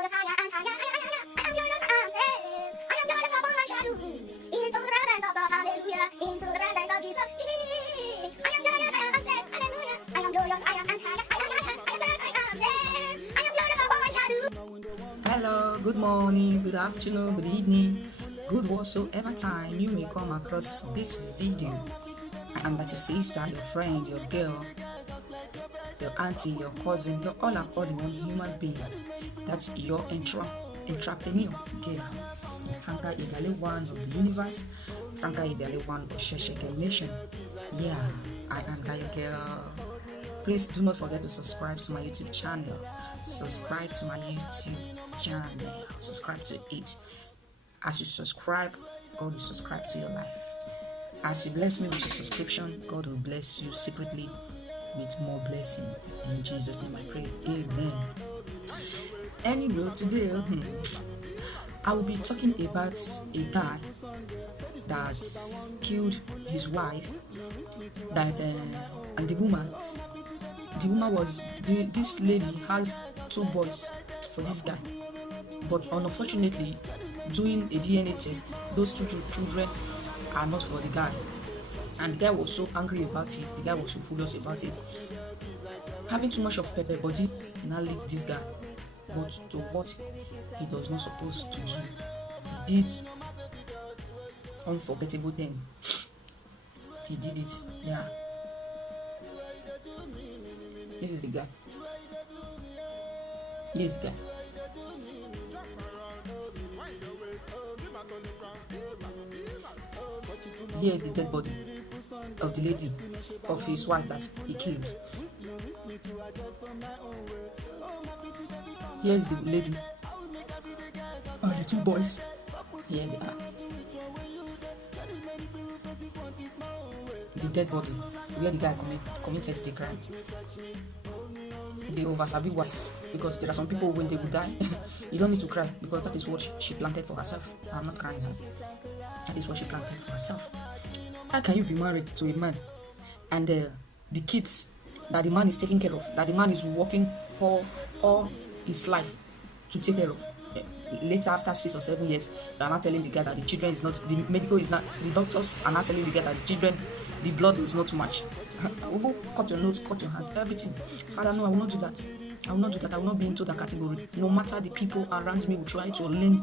glorious, I am glorious, I am saved. I am glorious upon my shadow. Into the presence of God, hallelujah. Into the presence of Jesus. I am glorious, I am saved. Hallelujah. I am glorious, I am glorious, I am saved. I am glorious upon my shadow. Hello, good morning, good afternoon, good evening, good whatsoever time you may come across this video. I am that your sister, your friend, your girl, your auntie, your cousin, your all and all in one human being. That's your entrepreneur girl. Franca Idale one of the universe, Franca Idale one of Shesheke Nation. Yeah, I am that your girl. Please do not forget to subscribe to my YouTube channel. Subscribe to my YouTube channel. Subscribe to it. As you subscribe, God will subscribe to your life. As you bless me with your subscription, God will bless you secretly with more blessing. In Jesus' name I pray. Amen. Anyway, today I will be talking about a guy that killed his wife. And the woman was this lady has 2 boys for this guy, but unfortunately, doing a DNA test, those 2 children are not for the guy, and the guy was so angry about it. The guy was so furious about it. Having too much of pepper body now leads this guy, but to what he does not supposed to do. He did unforgettable thing. He did it. Yeah. This is the guy. This guy. Here is the dead body of the lady, of his wife that he killed. Here is the lady and the 2 boys. Here they are. The dead body where the guy committed the crime. The oversabi wife, because there are some people when they will die, you don't need to cry because that is what she planted for herself. I'm not crying now. That is what she planted for herself. How can you be married to a man and the kids that the man is taking care of, that the man is working all his life to take care of? Later, after 6 or 7 years, they are not telling the guy that the children is not, the medical is not, the doctors are not telling the guy that the children, the blood is not much. I will go cut your nose, cut your hand, everything. Father, no, I will not do that. I will not do that. I will not be into that category. No matter the people around me will try to lead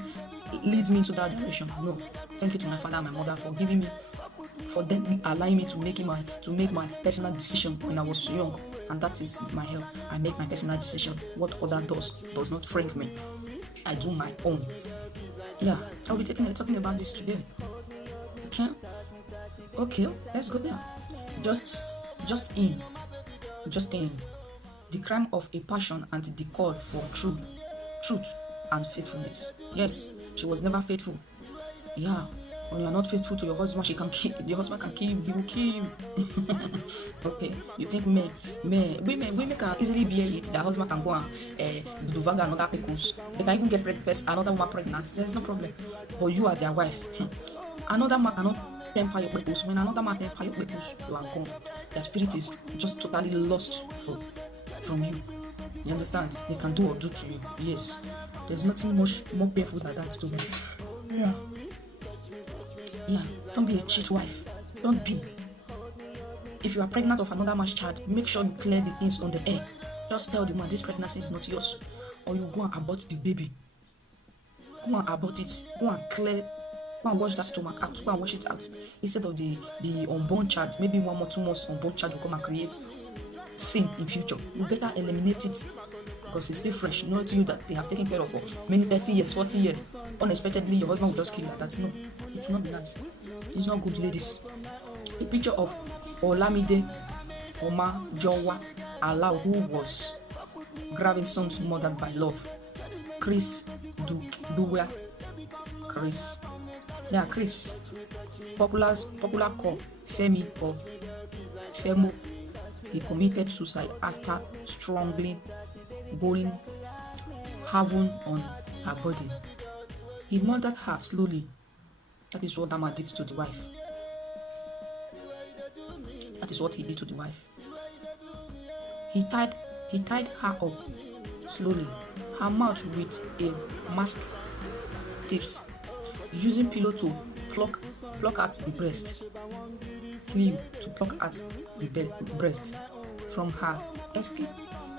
me into that direction. No. Thank you to my father and my mother for giving me, for them allowing me to make my personal decision when I was young. And that is my help. I make my personal decision. What other does not friend me. I do my own. Yeah, I'll be talking about this today. Okay, let's go there. Just in the crime of a passion and the call for truth and faithfulness. Yes, she was never faithful. Yeah, when you are not faithful to your husband, your husband can kill you. He will kill you. Okay, you think women can easily bear it. Their husband can go and do another pickles. They can even get another woman pregnant. There's no problem. But you are their wife. Another man cannot temper your purpose. When another man temper your purpose, you are gone. Their spirit is just totally lost from you. You understand? They can do or do to you. Yes. There's nothing much more painful than that to me. Yeah. Don't be a cheat wife. Don't be. If you are pregnant of another man's child, make sure you clear the things on the air. Just tell the man this pregnancy is not yours, or you go and abort the baby. Go and abort it. Go and wash that stomach out. Go and wash it out. Instead of the unborn child, maybe 1 or 2 months unborn child will come and create sin in future. You better eliminate it because it's still fresh. You know to you that they have taken care of for many 30 years, 40 years. Unexpectedly, your husband will just kill like that. No, it will not be nice. It's not good, ladies. A picture of Olamide Oma Jowa Alao, who was grabbing sons murdered by love. Chris Duwea. Chris. Yeah, Chris. Popular call Femi or Femo. He committed suicide after strangling, going heaven on her body. He murdered her slowly. That is what that man did to the wife. That is what he did to the wife. He tied her up slowly, her mouth with a mask tips, using pillow to pluck at the breast, cleave to pluck at the breast from her escape,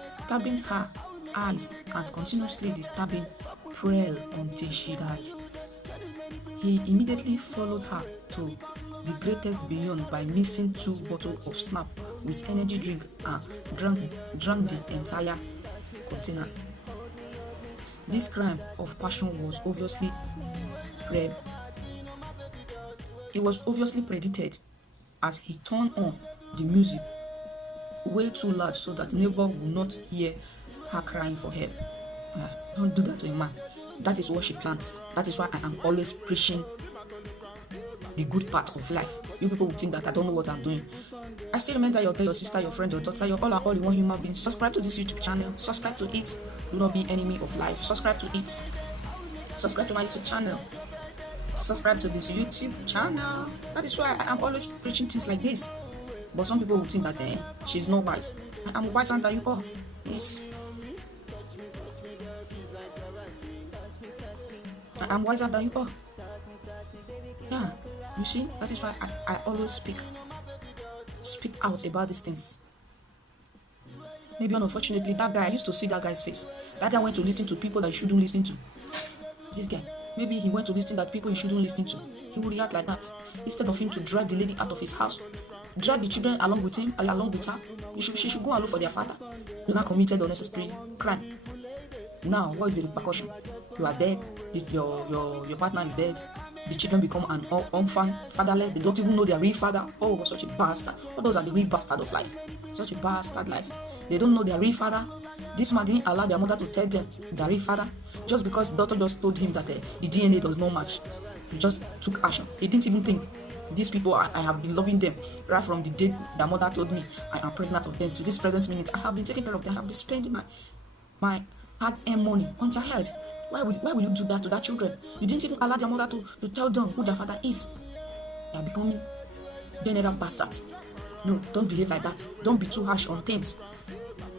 stabbing her eyes and continuously disturbing Prel until she died. He immediately followed her to the greatest beyond by mixing 2 bottles of Snap with energy drink and drank the entire container. This crime of passion was obviously predicted, as he turned on the music way too loud so that neighbor would not hear her crying for help. Don't do that to a man. That is what she plants. That is why I am always preaching the good part of life. You people will think that I don't know what I'm doing. I still remember your girl, your sister, your friend, your daughter, you're all in one human being. Subscribe to this YouTube channel. Subscribe to it. Do not be enemy of life. Subscribe to it. Subscribe to my YouTube channel. Subscribe to this YouTube channel. That is why I am always preaching things like this. But some people will think that she's not wise. I am wiser than you all. Yes. I am wiser than you all. Yeah, you see, that is why I always speak out about these things. Maybe unfortunately, that guy, I used to see that guy's face. That guy went to listen to people that he shouldn't listen to. This guy, maybe he went to listen to people he shouldn't listen to. He would react like that. Instead of him to drive the lady out of his house, drive the children along with him, along with her. She should go and look for their father. You have committed unnecessary crime. Now, what is the repercussion? You are dead. Your partner is dead. The children become an orphan, fatherless. They don't even know their real father. Oh, such a bastard. All those are the real bastard of life. Such a bastard life. They don't know their real father. This man didn't allow their mother to tell them their real father, just because the doctor just told him that the DNA does not match. He just took action. He didn't even think. These people, I have been loving them right from the day their mother told me I am pregnant of them to this present minute. I have been taking care of them. I have been spending my hard-earned money on their head. Why will you do that to their children? You didn't even allow their mother to tell them who their father is. They are becoming general bastards. No, don't behave like that. Don't be too harsh on things.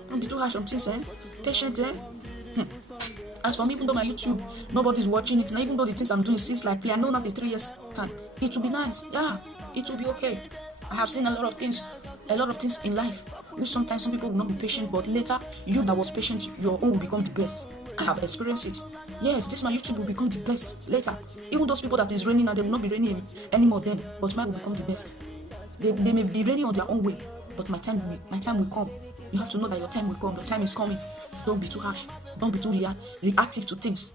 Don't be too harsh on things, Patient, As for me, even though my YouTube, nobody's watching it, and even though the things I'm doing seems like play, I know not in 3 years' time. It will be nice. Yeah, it will be okay. I have seen a lot of things in life, which sometimes some people will not be patient, but later, you that was patient, your own will become the best. I have experienced it. Yes, this my YouTube will become the best later. Even those people that is raining now, they will not be raining anymore then, but mine will become the best. They may be raining on their own way, but my time will come. You have to know that your time will come. Your time is coming. Don't be too harsh. Don't be too reactive to things.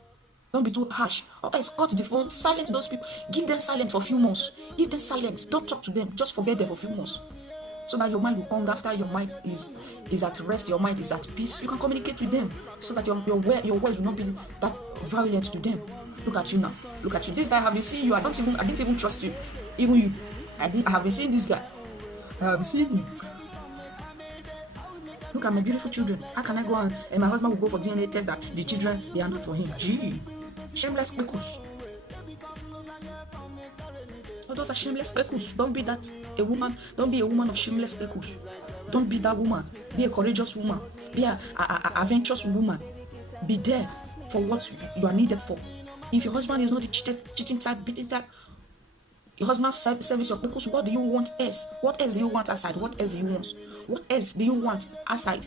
Don't be too harsh. Or else cut the phone, silence those people. Give them silence for a few months. Give them silence. Don't talk to them. Just forget them for a few months. So that your mind will come after your mind is at rest, your mind is at peace. You can communicate with them so that your words will not be that violent to them. Look at you now. Look at you. This guy, I have been seeing you. I didn't even trust you. Even you. I have been seeing this guy. I have been seeing you. Look at my beautiful children. How can I go and my husband will go for DNA test that the children, they are not for him? Gee. Shameless speckles. All those are shameless speckles. Don't be a woman of shameless speckles. Don't be that woman. Be a courageous woman. Be a adventurous woman. Be there for what you are needed for. If your husband is not the cheating type, beating type, your husband service your speckles, what do you want else? What else do you want aside? What else do you want? What else do you want aside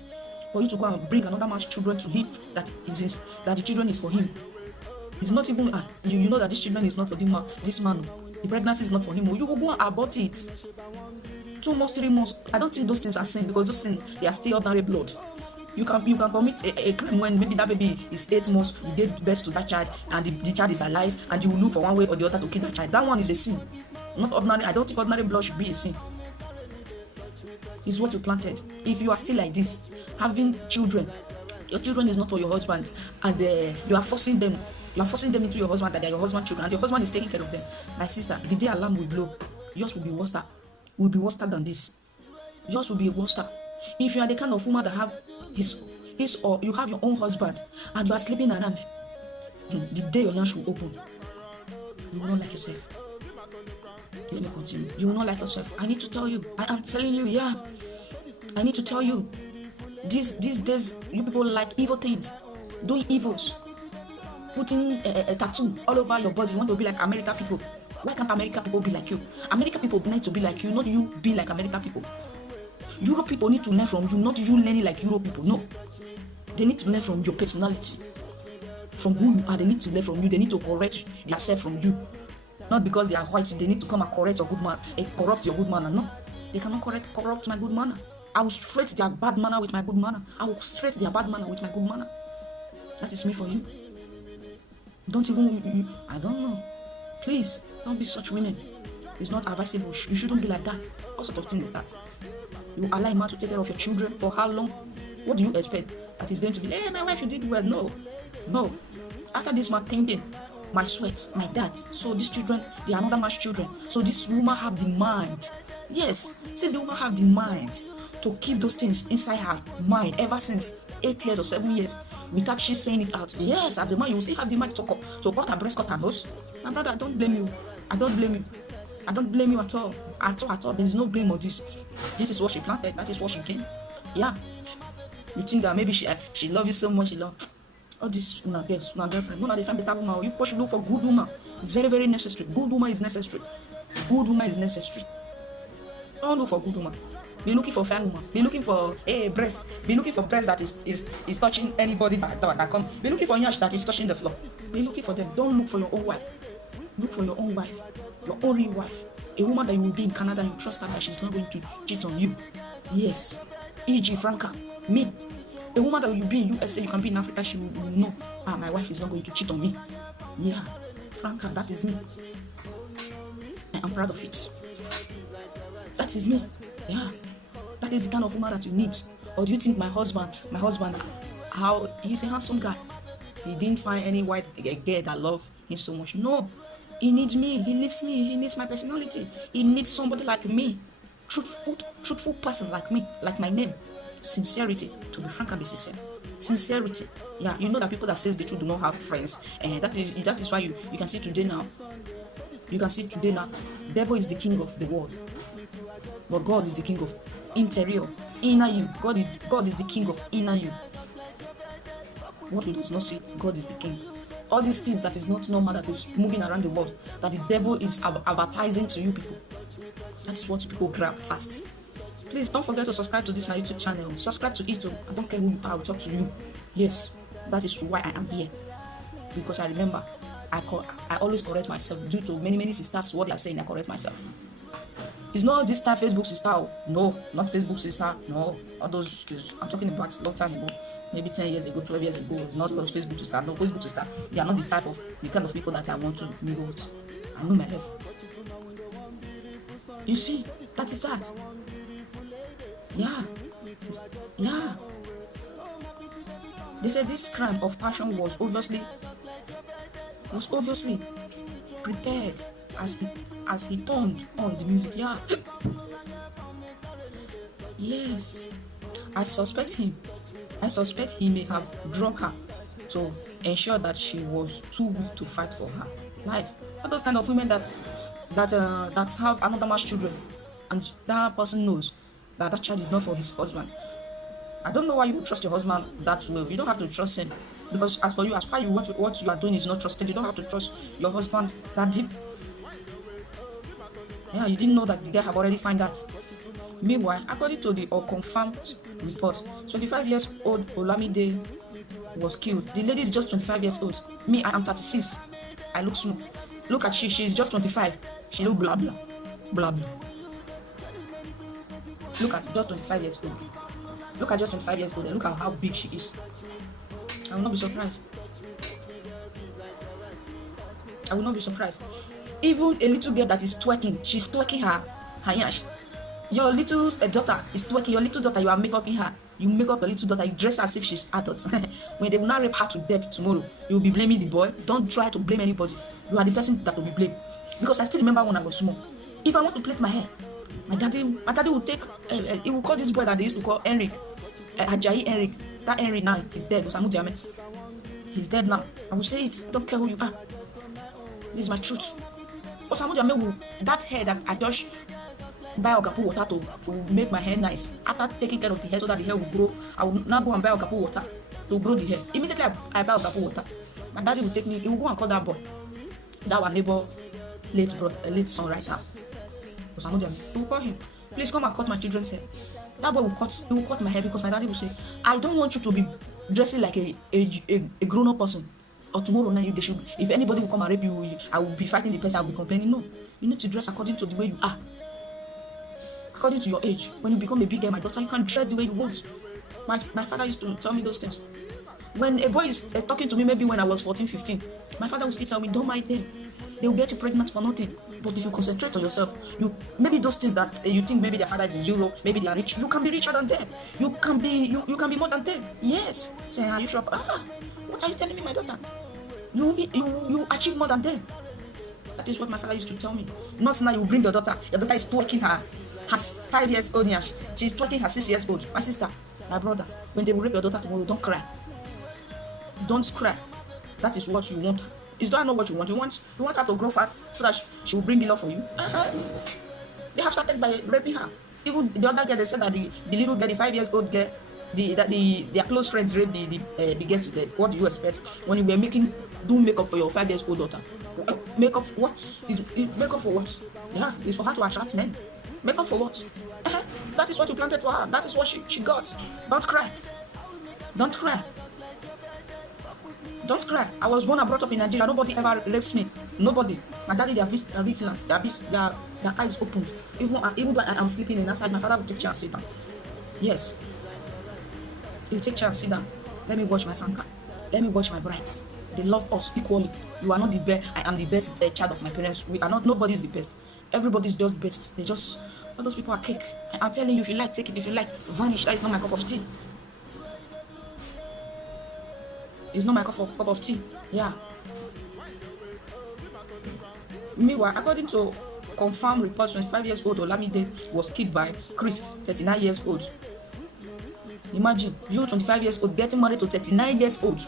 for you to go and bring another man's children to him that the children is for him? It's not even you know that this children is not for this man. The pregnancy is not for him. You will go and abort it. 2 months, 3 months. I don't think those things are sin, because those things, they are still ordinary blood. You can commit a crime when maybe that baby is 8 months, you gave birth to that child, and the child is alive, and you will look for one way or the other to kill that child. That one is a sin. Not ordinary. I don't think ordinary blood should be a sin. It's what you planted. If you are still like this, having children, your children is not for your husband, and you are forcing them into your husband, that they are your husband's children, and your husband is taking care of them. My sister, the day alarm will blow, yours will be worse. Will be worse than this. Yours will be worse. If you are the kind of woman that have his or you have your own husband and you are sleeping around, the day your lunch will open, you will not like yourself. Let me continue. You will not like yourself. I need to tell you. I am telling you, yeah. I need to tell you. These days, you people like evil things, doing evils, putting a tattoo all over your body. You want to be like American people. Why can't American people be like you? American people need to be like you, not you be like American people. Europe people need to learn from you, not you learning like Europe people. No. They need to learn from your personality, from who you are. They need to learn from you. They need to correct themselves from you. Not because they are white, they need to come and correct your good man, corrupt your good manner. No, they cannot corrupt my good manner. I will straight their bad manner with my good manner. I will straight their bad manner with my good manner. That is me for you. Don't even, I don't know. Please, don't be such women. It's not advisable. You shouldn't be like that. What sort of thing is that? You allow a man to take care of your children for how long? What do you expect? That he's going to be, hey, my wife, you did well. No. After this man thinking, my sweat, my dad. So these children, they are another man's children. So this woman have the mind. Yes, since the woman have the mind to keep those things inside her mind ever since 8 years or 7 years, without she saying it out. Yes, as a man, you will still have the mind to cut her breast, cut her nose. My brother, I don't blame you. I don't blame you at all. At all. There is no blame on this. This is what she planted. That is what she gained. Yeah. You think that maybe she loves you so much, she love all this girlfriend. No, they find better woman. You should look for good woman. It's very, very necessary. Good woman is necessary. Good woman is necessary. Don't look for good woman. Be looking for fine woman. Be looking for breast. Be looking for breast that is touching anybody that come. Be looking for yash that is touching the floor. Be looking for them. Don't look for your own wife. Look for your own wife. Your own real wife. A woman that you will be in Canada and you trust her that she's not going to cheat on you. Yes. E.g. Franca. Me. A woman that you be in USA, you can be in Africa, she will know, my wife is not going to cheat on me. Yeah. Franca, that is me. And I'm proud of it. That is me. Yeah. That is the kind of woman that you need. Or do you think my husband, how he's a handsome guy? He didn't find any white girl that love him so much. No. He needs me. He needs my personality. He needs somebody like me. Truthful person like me, like my name. Sincerity. To be frank and be sincere. Sincerity. Yeah, you know that people that says the truth do not have friends. And that is why you can see today now. You can see today now, devil is the king of the world. But God is the king of interior, inner you. God is the king of inner you. What we does not see, God is the king. All these things that is not normal, that is moving around the world, that the devil is advertising to you people. That is what people grab fast. Please don't forget to subscribe to this my YouTube channel. Subscribe to it. I don't care who you are, I will talk to you. Yes, that is why I am here. Because I remember, I always correct myself. Due to many sisters, what they are saying, I correct myself. It's not this time Facebook sister. No, not Facebook sister. No, all those. I'm talking about a long time ago, maybe 10 years ago, 12 years ago. It's not those Facebook sister. No, Facebook sister. They are not the kind of people that I want to mingle with. I know my life. You see, that is that. Yeah. They said this crime of passion was obviously prepared as he turned on the music. Yeah. Yes. I suspect he may have dropped her to ensure that she was too weak to fight for her life. All those kind of women that have another man's children, and that person knows that child is not for his husband. I don't know why you would trust your husband that way. You don't have to trust him, because as far what you are doing is not trusted. You don't have to trust your husband that deep. Yeah, you didn't know that the guy have already found that. Meanwhile, according to the unconfirmed report, 25 years old Olamide was killed. The lady is just 25 years old. Me, I am 36. I look small. Look at she's just 25. She look blah blah. Blah blah. Look at just 25 years old. Look at just 25 years old and look at how big she is. I will not be surprised. Even a little girl that is twerking, she's twerking her yash. Your little daughter is twerking. Your little daughter, you are making her. You make up your little daughter, you dress as if she's adult. When they will not rape her to death tomorrow, you will be blaming the boy. Don't try to blame anybody. You are the person that will be blamed. Because I still remember when I was small. If I want to plait my hair, my daddy will take, he will call this boy that they used to call Henrik, Ajayi Henrik. That Henrik now is dead. He's dead now. I will say it. Don't care who you are. This is my truth. Osamu Jame will, that hair that I just buy Okapu water to make my hair nice. After taking care of the hair so that the hair will grow, I will now go and buy Okapu water to grow the hair. Immediately I buy Okapu water. My daddy will take me, he will go and call that boy. That our neighbor, late son right now. He will call him, please come and cut my children's hair. That boy will cut my hair because my daddy will say, I don't want you to be dressing like a grown-up person. Or tomorrow night, they should, if anybody will come and rape you, I will be fighting the person, I will be complaining. No, you need to dress according to the way you are. According to your age. When you become a big girl, my daughter, you can dress the way you want. My father used to tell me those things. When a boy is talking to me, maybe when I was 14, 15, my father will still tell me, don't mind them. They will get you pregnant for nothing. But if you concentrate on yourself, maybe those things that you think maybe their father is in Europe, maybe they are rich, you can be richer than them. You can be more than them. Yes. Say, are you sure? What are you telling me, my daughter? You achieve more than them. That is what my father used to tell me. Not now you bring your daughter is twerking her 5 years old, and she's twerking her 6 years old. My sister, my brother, when they will rape your daughter tomorrow, don't cry. Don't cry. That is what you want. Is that not what you want? You want her to grow fast so that she will bring the love for you. They have started by raping her. Even the other girl, they said that the little girl, the 5 years old girl, their close friends raped the girl to death. What do you expect when you were doing makeup for your 5 years old daughter? Makeup what? Makeup for what? Yeah, it's for her to attract men. Makeup for what? That is what you planted for her. That is what she got. Don't cry. Don't cry. Don't cry. I was born and brought up in Nigeria. Nobody ever rapes me. Nobody. My daddy, they are vigilant. Their eyes opened. Even though I am sleeping inside, my father will take chair and sit down. Yes. He will take chair and sit down. Let me watch my fanka. Let me watch my brides. They love us equally. You are not the best. I am the best child of my parents. We are not. Nobody is the best. Everybody's just best. All those people are cake. I'm telling you, if you like, take it. If you like, vanish. That is not my cup of tea. It's not my cup of tea. Yeah. Meanwhile, according to confirmed reports, 25 years old Olamide was killed by Chris, 39 years old. Imagine, you 25 years old getting married to 39 years old.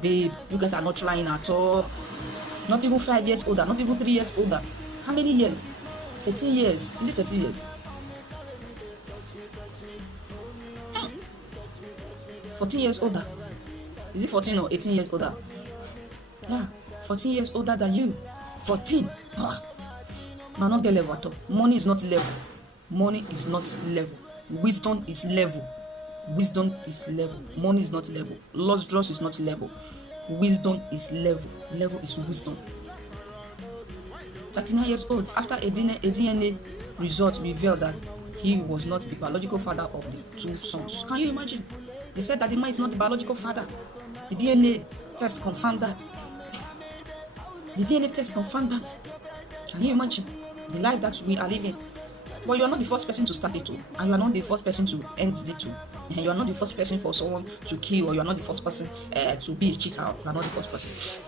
Babe, you guys are not trying at all. Not even 5 years older, not even 3 years older. How many years? 13 years. Is it 13 years? 14 years older. Is it 14 or 18 years older? Yeah, 14 years older than you. 14. No, not the level at all. Money is not level. Money is not level. Wisdom is level. Wisdom is level. Money is not level. Lost dross is not level. Wisdom is level. Level is wisdom. 39 years old. After a DNA result revealed that he was not the biological father of the 2 sons. Can you imagine? They said that the man is not the biological father. The DNA test confirmed that. The DNA test confirmed that. Can you imagine the life that we are living? But you are not the first person to start it, and you are not the first person to end it too. And you are not the first person for someone to kill, or you are not the first person to be a cheater. You are not the first person.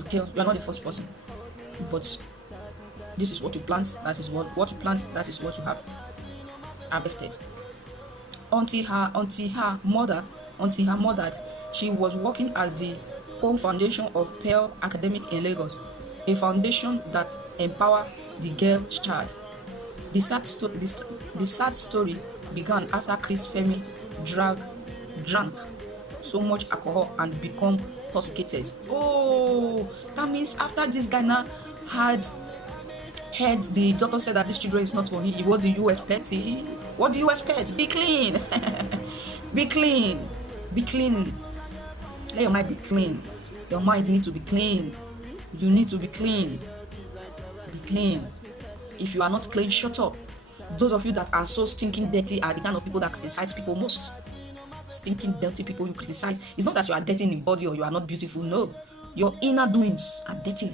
Okay, you are not the first person. But this is what you plant. That is what you plant. That is what you have harvested. Until her mother, she was working as the co-foundation of Pearl Academic in Lagos, a foundation that empower the girl's child. The sad story began after Chris Femi drank so much alcohol and become intoxicated. Oh, that means after this guy now had heard the doctor said that this children is not for him. What do you expect? What do you expect? Be clean. Be clean. Be clean. Let your mind be clean. Your mind needs to be clean. You need to be clean. Be clean. If you are not clean, shut up. Those of you that are so stinking dirty are the kind of people that criticize people most. Stinking dirty people you criticize. It's not that you are dirty in body or you are not beautiful. No. Your inner doings are dirty.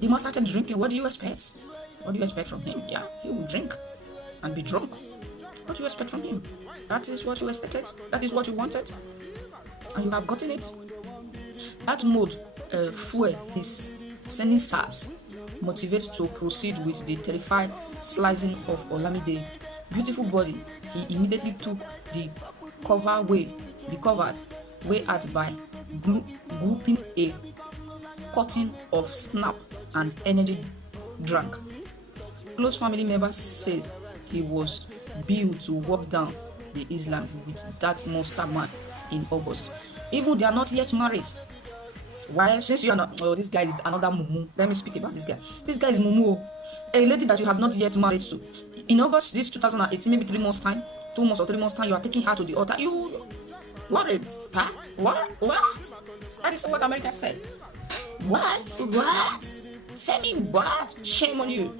The man started drinking. What do you expect? What do you expect from him? Yeah, he will drink and be drunk. What do you expect from him? That is what you expected. That is what you wanted. And you have gotten it. That mode, fuel, is sending stars. Motivated to proceed with the terrified slicing of Olamide beautiful body. He immediately took the covered way out by grouping a cutting of snap and energy drink. close family members said he was billed to walk down the Islam with that monster man in August. Even they are not yet married. Why? Since you are not, oh, this guy is another mumu. Let me speak about this guy. This guy is mumu, a lady that you have not yet married to. In August, this 2018, maybe 3 months time, 2 months or 3 months time, you are taking her to the altar. You, what? What? That is what America said. What? Femi, what? Shame on you.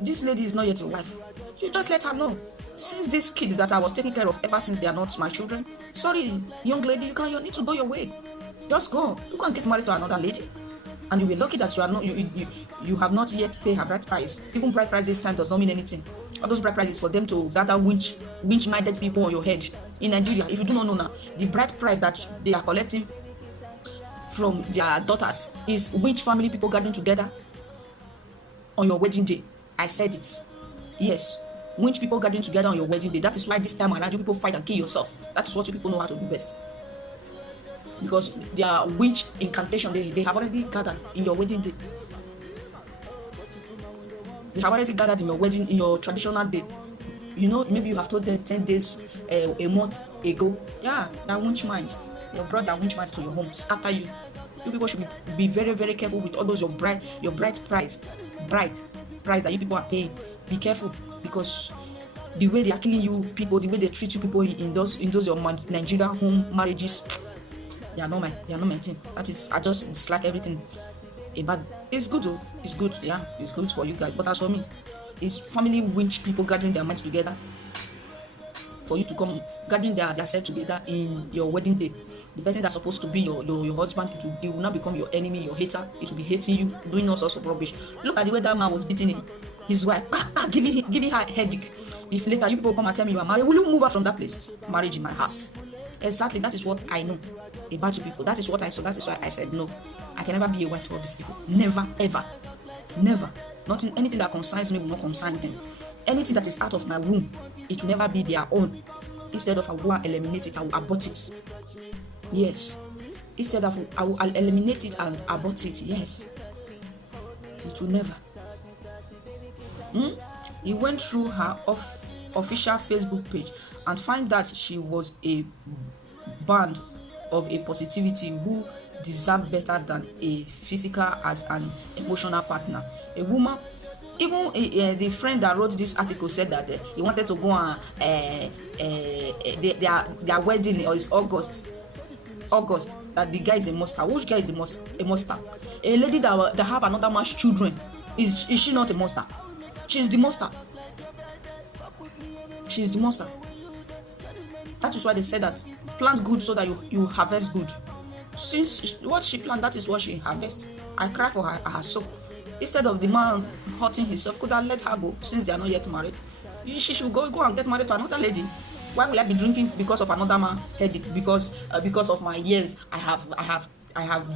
This lady is not yet your wife. You just let her know. Since these kids that I was taking care of ever since they are not my children, sorry, young lady, you need to go your way. Just go. You can't get married to another lady, and you'll be lucky that you have not yet paid her bride price. Even bride price this time does not mean anything. All those bride prices for them to gather winch-minded people on your head. In Nigeria, if you do not know now, the bride price that they are collecting from their daughters is winch family people gathering together on your wedding day. I said it. Yes. Winch people gathering together on your wedding day. That is why this time around you people fight and kill yourself. That is what you people know how to do best. Because their winch incantation, they have already gathered in your wedding day. They have already gathered in your traditional day. You know, maybe you have told them 10 days, a month ago. Yeah, that winch mind. Your brother winch mind to your home, scatter you. You people should be very, very careful with all those your bride price that you people are paying. Be careful, because the way they are killing you people, the way they treat you people in those your Nigerian home marriages, they are not my thing. That is, I just dislike everything about it. It's good though. It's good, yeah, it's good for you guys. But as for me, it's family winch people gathering their minds together for you to come gathering themselves together in your wedding day. The person that's supposed to be your husband, it will not become your enemy, your hater. It will be hating you, doing all sorts of rubbish. Look at the way that man was beating his wife, giving her a headache. If later you people come and tell me you are married, will you move out from that place? Marriage in my house. Exactly, that is what I know about you people. That is what I saw. That is why I said no. I can never be a wife to all these people. Never, ever. Never. Anything that concerns me will not concern them. Anything that is out of my womb, it will never be their own. Instead of I will eliminate it, I will abort it. Yes. Instead of I will eliminate it and abort it. Yes. It will never. He went through her official Facebook page and find that she was a band of a positivity who deserved better than a physical as an emotional partner. A woman, even the friend that wrote this article said that he wanted to go on their wedding is August. That the guy is a monster. Which guy is a monster? A lady that have another man's children. Is she not a monster? She's the monster. She's the monster. That is why they say that plant good so that you harvest good. Since what she planted, that is what she harvests. I cry for her soul. Instead of the man hurting himself, could I let her go since they are not yet married? She should go and get married to another lady. Why will I be drinking because of another man headache? Because of my years, I have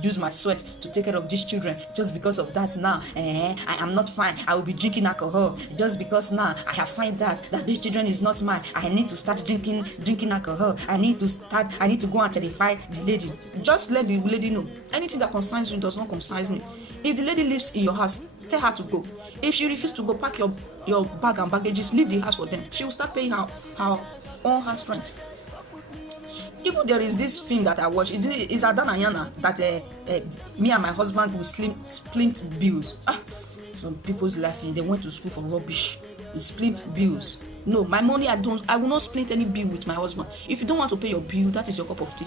used my sweat to take care of these children. Just because of that now, I am not fine. I will be drinking alcohol. Just because now I have found that these children is not mine. I need to start drinking alcohol. I need to go and terrify the lady. Just let the lady know. Anything that concerns you does not concern me. If the lady lives in your house, tell her to go. If she refuses to go, pack your bag and baggages, leave the house for them. She will start paying her all her strength. Even there is this film that I watch. It's Adan and Yana that me and my husband will split bills. Some people's laughing. They went to school for rubbish. We split bills. No, my money I will not split any bill with my husband. If you don't want to pay your bill, that is your cup of tea.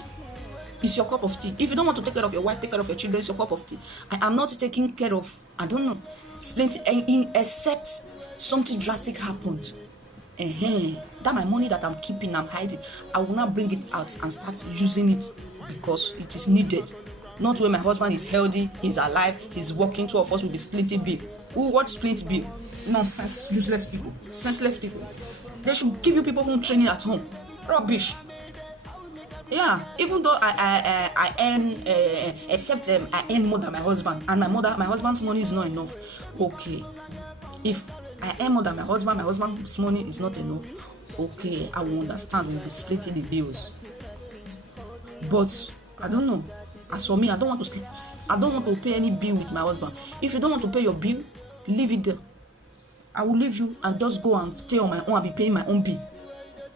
It's your cup of tea. If you don't want to take care of your wife, take care of your children, it's your cup of tea. I am not taking care of, splitting except something drastic happened. That my money that I'm keeping, I'm hiding, I will not bring it out and start using it because it is needed. Not when my husband is healthy, he's alive, he's working, two of us will be splitting bill. Who what split bill? Nonsense, useless people, senseless people. They should give you people home training at home. Rubbish. Yeah, even though I earn, I earn more than my husband, and my husband's money is not enough. Okay, if I earn more than my husband's money is not enough. Okay, I will understand. We'll be splitting the bills. But I don't know. As for me, I don't want to pay any bill with my husband. If you don't want to pay your bill, leave it there. I will leave you and just go and stay on my own and be paying my own bill.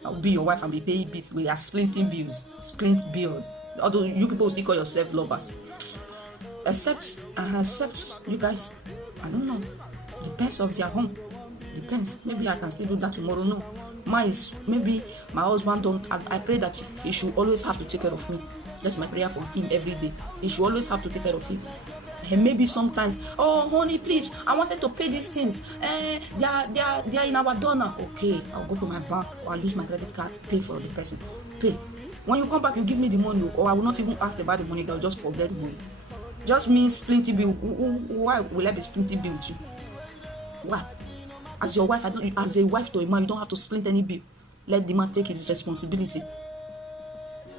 I will be your wife and be paying bills. We are splitting bills. Splint bills. Although you people still call yourself lovers. Except you guys, I don't know. Depends of their home. Depends. Maybe I can still do that tomorrow. No. Mine is maybe my husband don't. I pray that he should always have to take care of me. That's my prayer for him every day. He should always have to take care of me. And maybe sometimes, oh honey, please, I wanted to pay these things. They are in our door now. Okay, I'll go to my bank or I'll use my credit card, pay for the person. Pay. When you come back, you give me the money, or I will not even ask about the money. I'll just forget the money. Just means splitting bill. Why will I be splitting bill with you? Why? As your wife, as a wife to a man, you don't have to split any bill. Let the man take his responsibility.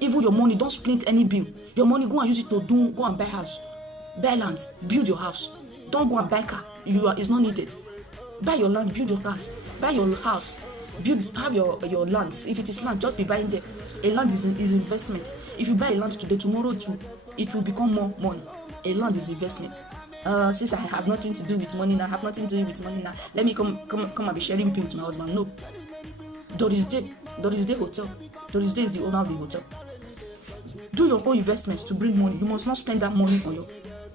Even your money, don't split any bill. Your money, go and use it to go and buy house, buy land, build your house. Don't go and buy car. It's not needed. Buy your land, build your cars. Buy your house, have your lands. If it is land, just be buying there. A land is investment. If you buy a land today, tomorrow too, it will become more money. A land is investment. Since I have nothing to do with money now, let me come and be sharing bill with my husband. No. Doris Day Hotel. Doris Day is the owner of the hotel. Do your own investments to bring money. You must not spend that money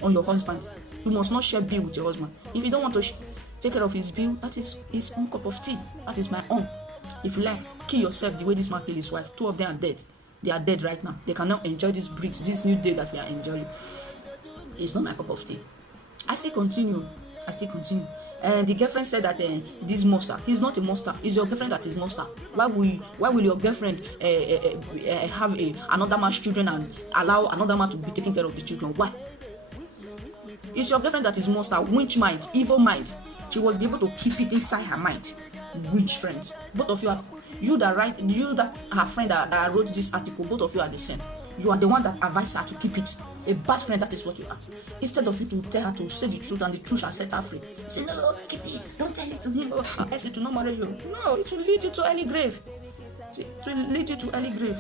on your husband. You must not share bill with your husband. If you don't want to take care of his bill, that is his own cup of tea. That is my own. If you like, kill yourself the way this man killed his wife. 2 of them are dead. They are dead right now. They cannot enjoy this breeze, this new day that we are enjoying. It's not my cup of tea. I still continue. The girlfriend said that this monster, he's not a monster. It's your girlfriend that is monster. Why will your girlfriend have another man's children and allow another man to be taking care of the children? Why? It's your girlfriend that is monster, witch mind, evil mind. She was able to keep it inside her mind. Witch friends. Both of you are that her friend that wrote this article. Both of you are the same. You are the one that advised her to keep it. A bad friend, that is what you are. Instead of you to tell her to say the truth and the truth shall set her free. Say, no, keep it. Don't tell it to him. I said to not marry you. No, it will lead you to early grave. It will lead you to early grave.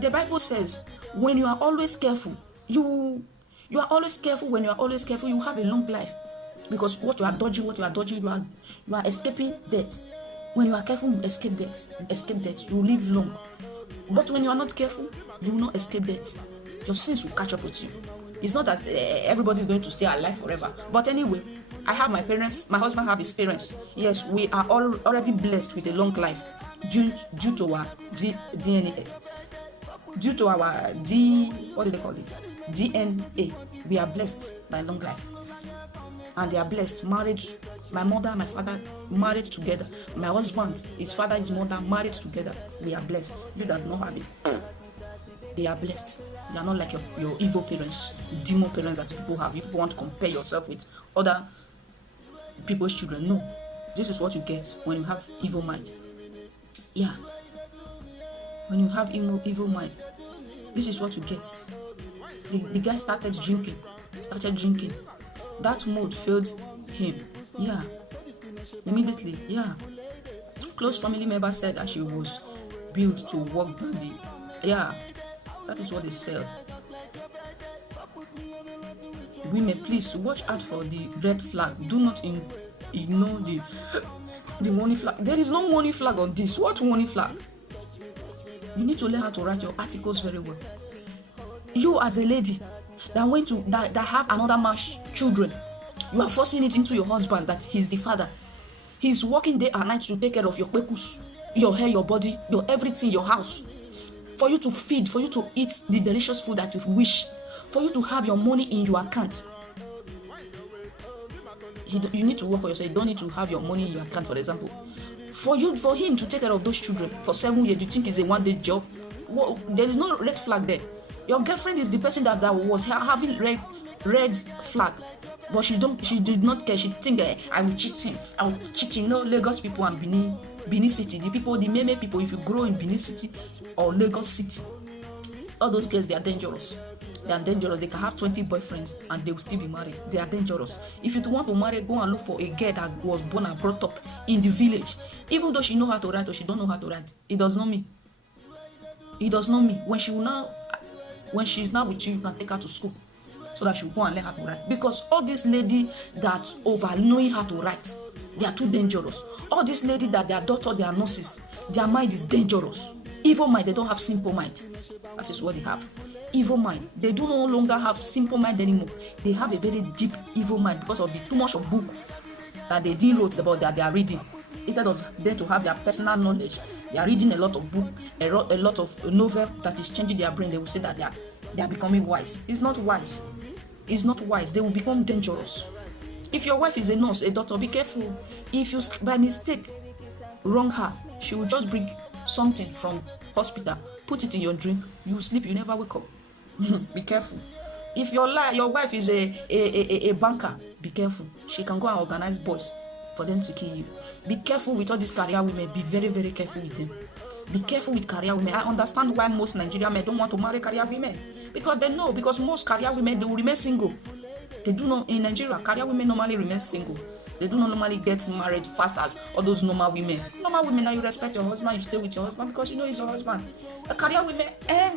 The Bible says, when you are always careful, you are always careful. When you are always careful, you have a long life. Because what you are dodging, you are escaping death. When you are careful, you escape death. You live long. But when you are not careful, you will not escape death. Your sins will catch up with you. It's not that everybody is going to stay alive forever. But anyway, I have my parents. My husband have his parents. Yes, we are already blessed with a long life due to our DNA. Due to our what do they call it? DNA. We are blessed by long life. And they are blessed. Married. My mother, my father married together. My husband, his father, his mother married together. We are blessed. You that don't have it. They are blessed. They are not like your evil parents, demon parents that people have. You people want to compare yourself with other people's children. No. This is what you get when you have evil mind. Yeah. When you have evil mind, this is what you get. The guy started drinking. That mood failed him. Yeah. Immediately. Yeah. Close family member said that she was built to walk dandy. Yeah. That is what they said. Women, please watch out for the red flag. Do not ignore the warning flag. There is no warning flag on this. What warning flag? You need to learn how to write your articles very well. You as a lady that have another man's children, you are forcing it into your husband that he's the father. He's working day and night to take care of your pekus, your hair, your body, your everything, your house. For you to feed, for you to eat the delicious food that you wish, for you to have your money in your account. You need to work for yourself. You don't need to have your money in your account, for example. For him to take care of those children for 7 years, do you think it's a one-day job? Well, there is no red flag there. Your girlfriend is the person that was having red flag, but she did not care. She think I will cheat him. No, Lagos people and Benin City, the Meme people, if you grow in Benin City or Lagos City, all those girls, they are dangerous. They can have 20 boyfriends and they will still be married. They are dangerous. If you want to marry, go and look for a girl that was born and brought up in the village. Even though she know how to write or she don't know how to write, it does not mean. When she's now with you, you can take her to school so that she will go and learn how to write. Because all this lady that over knowing how to write, They are too dangerous. All these ladies that their daughter, they are nurses, their mind is dangerous. Evil mind, they don't have simple mind. That is what they have. Evil mind. They do no longer have simple mind anymore. They have a very deep evil mind because of the too much of book that they didn't wrote about that they are reading. Instead of them to have their personal knowledge, they are reading a lot of book, a lot of novel that is changing their brain. They will say that they are becoming wise. It's not wise. It's not wise. They will become dangerous. If your wife is a nurse, a doctor, be careful. If you by mistake wrong her, she will just bring something from hospital, put it in your drink, you sleep, you never wake up. Be careful. If your wife is a banker, be careful. She can go and organize boys for them to kill you. Be careful with all these career women. Be very, very careful with them. Be careful with career women. I understand why most Nigerian men don't want to marry career women. Because they know, because most career women, they will remain single. They do not, in Nigeria, career women normally remain single. They do not normally get married fast as all those normal women. Normal women, now you respect your husband, you stay with your husband because you know he's your husband. A career women, I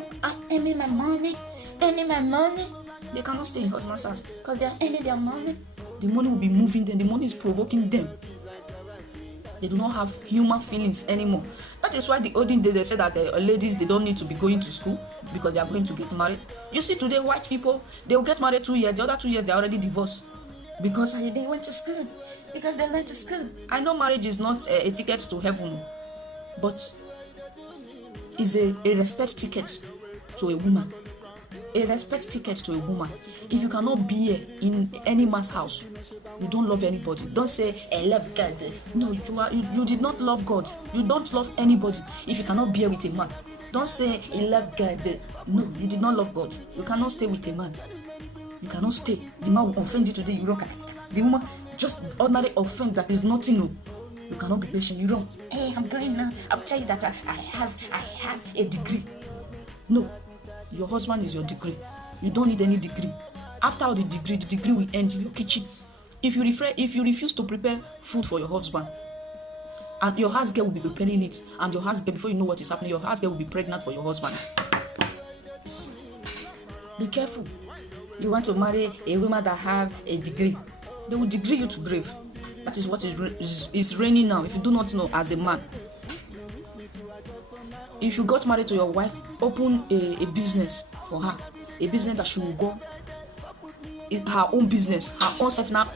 earn my money, earning my money. They cannot stay in husband's house because they are earning their money. The money will be moving them, the money is provoking them. They do not have human feelings anymore. That is why the olden days they say that the ladies, they don't need to be going to school because they are going to get married. You see today, white people, they will get married 2 years, the other 2 years they are already divorced. Because they went to school. Because they went to school. I know marriage is not a ticket to heaven, but is a respect ticket to a woman. A respect ticket to a woman. If you cannot be here in any man's house, you don't love anybody. Don't say, I love God. No, you did not love God. You don't love anybody if you cannot be here with a man. Don't say, I love God. No, you did not love God. You cannot stay with a man. You cannot stay. The man will offend you today, you rock. The woman just ordinary offend that is nothing new. You cannot be patient, you wrong. Hey, I'm going now. I'll tell you that I have a degree. No, your husband is your degree. You don't need any degree. After all the degree will end in your kitchen. If you refuse to prepare food for your husband, and your house girl will be preparing it, and your house girl, before you know what is happening, your house girl will be pregnant for your husband. Be careful. You want to marry a woman that have a degree, they will degree you to grave. That is what is reigning now. If you do not know, as a man, if you got married to your wife, open a business for her, a business that she will go. It's her own business, her own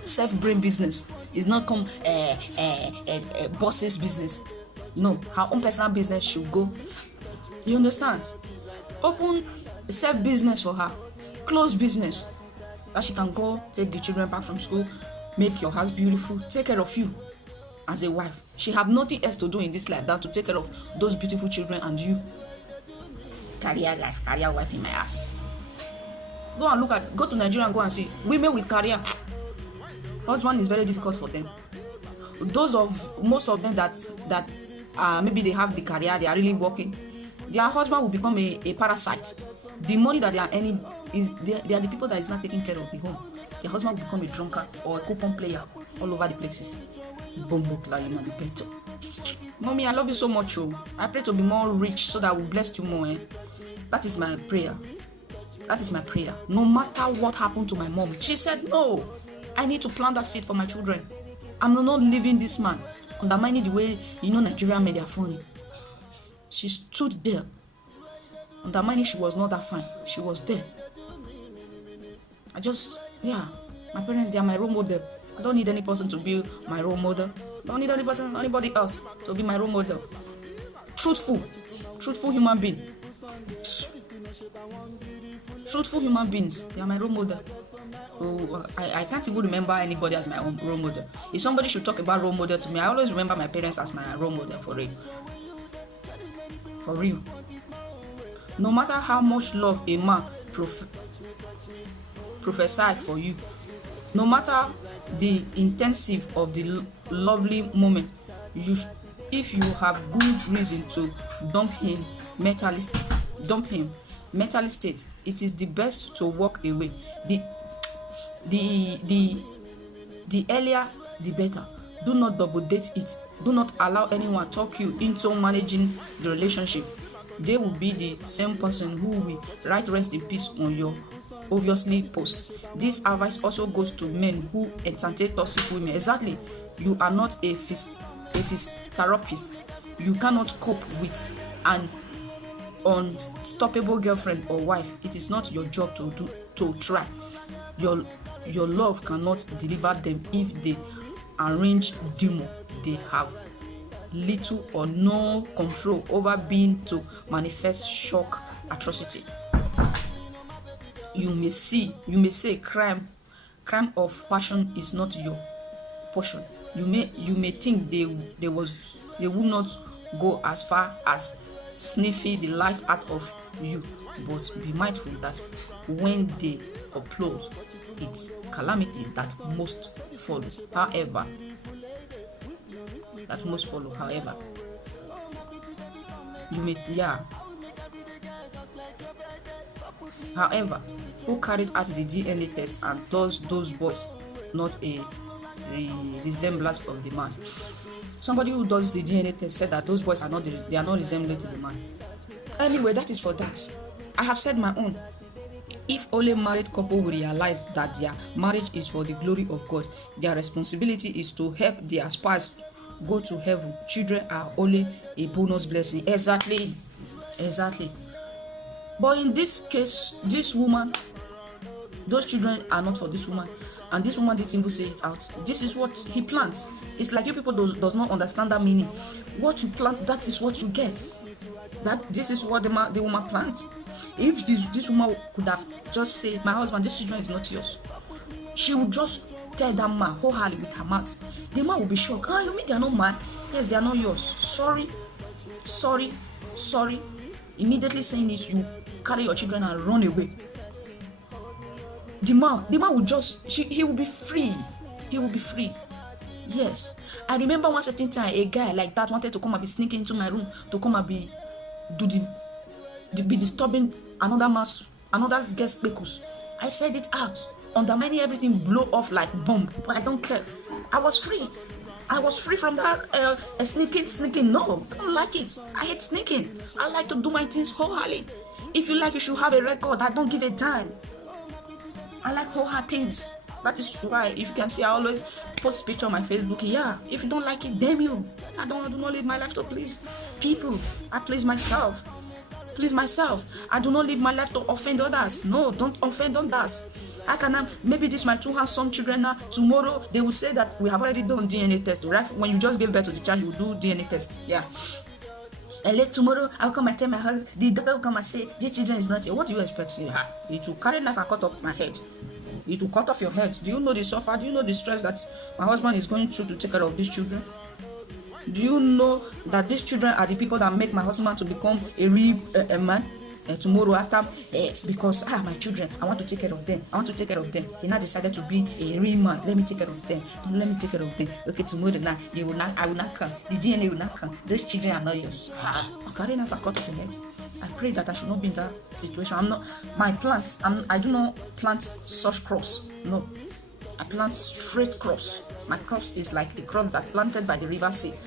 self-brain business. It's not come a boss's business. No, her own personal business she'll go. You understand? Open a self-business for her. Close business that she can go take the children back from school, make your house beautiful, take care of you as a wife. She have nothing else to do in this life than to take care of those beautiful children and you. Career wife in my ass. Go to Nigeria and go and see women with career. Husband is very difficult for them. Most of them that maybe they have the career, they are really working. Their husband will become a parasite. The money that they are earning they are the people that is not taking care of the home. Their husband will become a drunkard or a coupon player all over the places. Mommy, I love you so much. I pray to be more rich so that I will bless you more. That is my prayer. That is my prayer. No matter what happened to my mom, she said, no, I need to plant that seed for my children. I'm not leaving this man undermining the way, Nigerian men, they are funny. She stood there. Undermining, she was not that fine. She was there. My parents, they are my role model. I don't need any person to be my role model. I don't need anybody else to be my role model. Truthful human being. Truthful human beings, they are my role model. I can't even remember anybody as my own role model. If somebody should talk about role model to me, I always remember my parents as my role model, for real. For real. No matter how much love a man prophesied for you, no matter the intensive of the lovely moment, if you have good reason to dump him mentally state, it is the best to walk away. The earlier the better. Do not double date it. Do not allow anyone talk you into managing the relationship. They will be the same person who will write rest in peace on your obviously post. This advice also goes to men who entertain toxic women. Exactly. You are not a therapist. You cannot cope with an unstoppable girlfriend or wife. It is not your job to try. Your love cannot deliver them if they arrange demo. They have little or no control over being to manifest shock atrocity. You may say crime of passion is not your portion. You may think they would not go as far as sniffing the life out of you, but be mindful that when they upload, it's calamity that most follow. However, you may However, who carried out the DNA test and does those boys not a resemblance of the man? Somebody who does the DNA test said that those boys are not resembling to the man. Anyway, that is for that. I have said my own. If only married couple will realize that their marriage is for the glory of God, their responsibility is to help their spouse go to heaven. Children are only a bonus blessing. Exactly. But in this case, this woman, those children are not for this woman, and this woman didn't even say it out. This is what he plants. It's like you people does not understand that meaning. What you plant, that is what you get. This is what the woman plants. If this woman could have just said, "My husband, this children is not yours," she would just tell that man wholeheartedly with her mouth. The man will be shocked. You mean they are not mine? Yes, they are not yours. Sorry. Immediately saying it, you carry your children and run away. The man will he will be free. He will be free. Yes. I remember one certain time a guy like that wanted to come and be sneaking into my room to come and be disturbing another guest speakers. I said it out. Undermining everything, blow off like bomb. But I don't care. I was free from that sneaking. No, I don't like it. I hate sneaking. I like to do my things wholeheartedly. If you like, you should have a record. I don't give a damn. I like wholehearted things. That is why, if you can see, I always post picture on my Facebook. Yeah, if you don't like it, damn you. I do not live my life to please people. I please myself. I do not live my life to offend others. No, don't offend others. I can maybe this my two handsome children now. Tomorrow they will say that we have already done DNA test. Right? When you just give birth to the child, you do DNA test. Yeah. And late tomorrow I'll come and tell my husband. The doctor will come and say this children is not here. What do you expect? It will carry knife and cut off my head. It will cut off your head. Do you know the suffer? Do you know the stress that my husband is going through to take care of these children? Do you know that these children are the people that make my husband to become a real man? Tomorrow after, because my children, I want to take care of them. He now decided to be a real man. Let me take care of them. Okay, tomorrow now I will not come. The DNA will not come. Those children are not yours. I'm carrying off a cut of the head. I pray that I should not be in that situation. I do not plant such crops. No, I plant straight crops. My crops is like a crop that planted by the riverside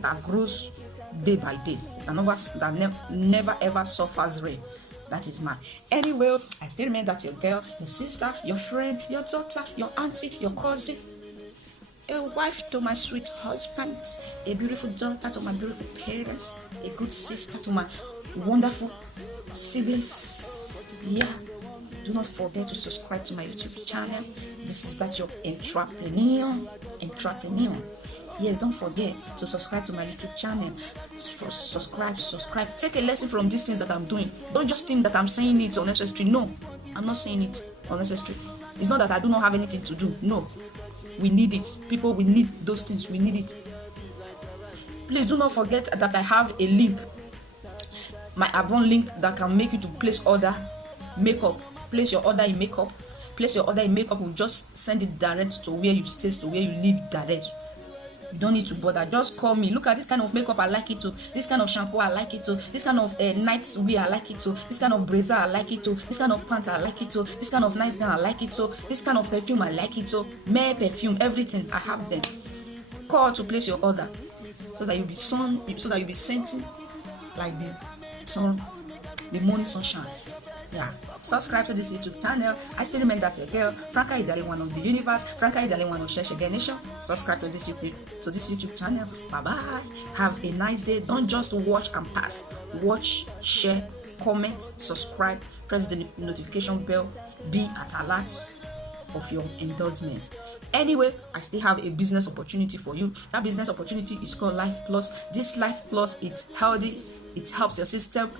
that grows day by day, that never ever suffers rain. That is mine. Anyway, I still remain that your girl, your sister, your friend, your daughter, your auntie, your cousin, a wife to my sweet husband, a beautiful daughter to my beautiful parents, a good sister to my wonderful siblings. Yeah. Do not forget to subscribe to my YouTube channel. This is that your entrepreneur. Yes, don't forget to subscribe to my YouTube channel. Subscribe. Take a lesson from these things that I'm doing. Don't just think that I'm saying it unnecessary. No, I'm not saying it unnecessary. It's not that I do not have anything to do. No, we need it. People, we need those things. We need it. Please do not forget that I have a link, my Avon link, that can make you to place order makeup. Place your order in makeup. We'll just send it direct to where you stay, to where you live direct. You don't need to bother. Just call me. Look at this kind of makeup, I like it too. This kind of shampoo, I like it too. This kind of night wear, I like it too. This kind of brazier, I like it too. This kind of pants, I like it too. This kind of nice gown, I like it too. This kind of perfume, I like it too. Mere perfume, everything, I have them. Call to place your order, so that you'll be scenting like the sun, the morning sunshine. Yeah, subscribe to this YouTube channel. I still remain that your girl, Franca Idale, one of the universe, Franca Idale, one of Sheshege Nation. Subscribe to this YouTube channel. Bye bye. Have a nice day. Don't just watch and pass. Watch, share, comment, subscribe, press the notification bell, be at alert of your endorsement. Anyway, I still have a business opportunity for you. That business opportunity is called Life Plus. This Life Plus, it's healthy, it helps your system,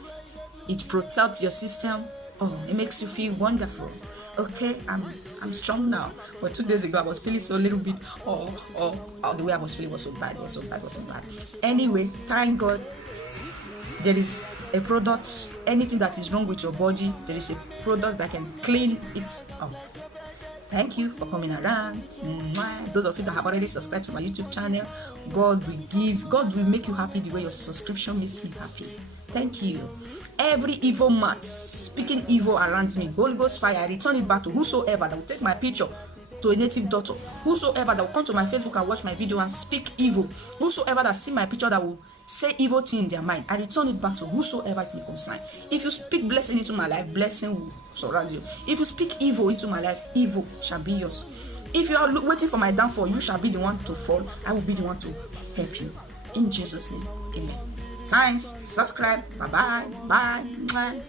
it protects your system. Oh, it makes you feel wonderful. Okay, I'm strong now. But 2 days ago, I was feeling so a little bit, the way I was feeling was so bad, was so bad. Anyway, thank God, there is a product, anything that is wrong with your body, there is a product that can clean it up. Thank you for coming around. Those of you that have already subscribed to my YouTube channel, God will make you happy the way your subscription makes me happy. Thank you. Every evil mouth speaking evil around me, Holy Ghost fire, I return it back to whosoever that will take my picture to a native daughter, whosoever that will come to my Facebook and watch my video and speak evil, whosoever that see my picture that will say evil thing in their mind, I return it back to whosoever it may concern. If you speak blessing into my life, blessing will surround you. If you speak evil into my life, evil shall be yours. If you are waiting for my downfall, you shall be the one to fall. I will be the one to help you. In Jesus' name, amen. Thanks. Subscribe. Bye-bye. Bye.